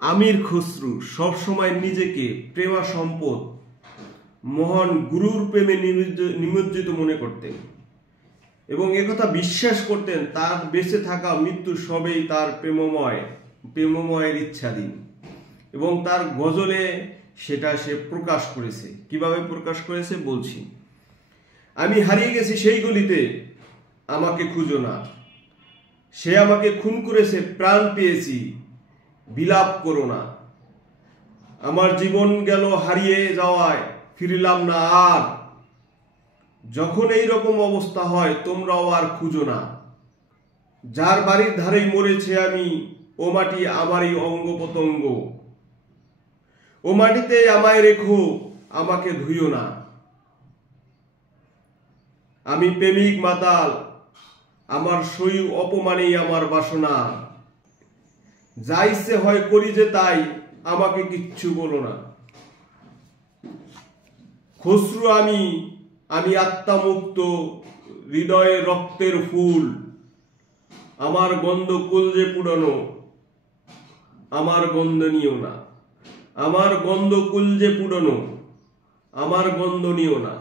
আমির খসরু সবসময় নিজেকে প্রেমা সম্পদ মহান গুরুর প্রেমে নিমজ্জিত মনে করতেন এবং একথা বিশ্বাস করতেন তার বেঁচে থাকা মৃত্যু সবেই তার প্রেমময়ের ইচ্ছাধীন এবং তার গজলে সেটা সে প্রকাশ করেছে। কিভাবে প্রকাশ করেছে বলছি। আমি হারিয়ে গেছি সেই গলিতে, আমাকে খুঁজো না। সে আমাকে খুন করেছে, প্রাণ পেয়েছি, বিলাপ করো না। আমার জীবন গেল হারিয়ে যাওয়ায়, ফিরলাম না আর। যখন এই রকম অবস্থা হয় তোমরাও আর খুঁজো না। যার বাড়ির ধারেই মরেছে আমি, ও মাটি আমারই অঙ্গ প্রত্যঙ্গ। ও মাটিতে আমায় রেখো, আমাকে ধুইও না। আমি প্রেমিক মাতাল, আমার সই অপমানেই আমার বাসনা। যা ইচ্ছে হয় করি যে তাই, আমাকে কিচ্ছু বলো না। খসরু আমি আত্মামুক্ত, হৃদয়ে রক্তের ফুল। আমার গন্ধ কলজে পুরানো, আমার গন্ধ নিও না। আমার গন্ধ কলজে পুরানো, আমার গন্ধ নিও না।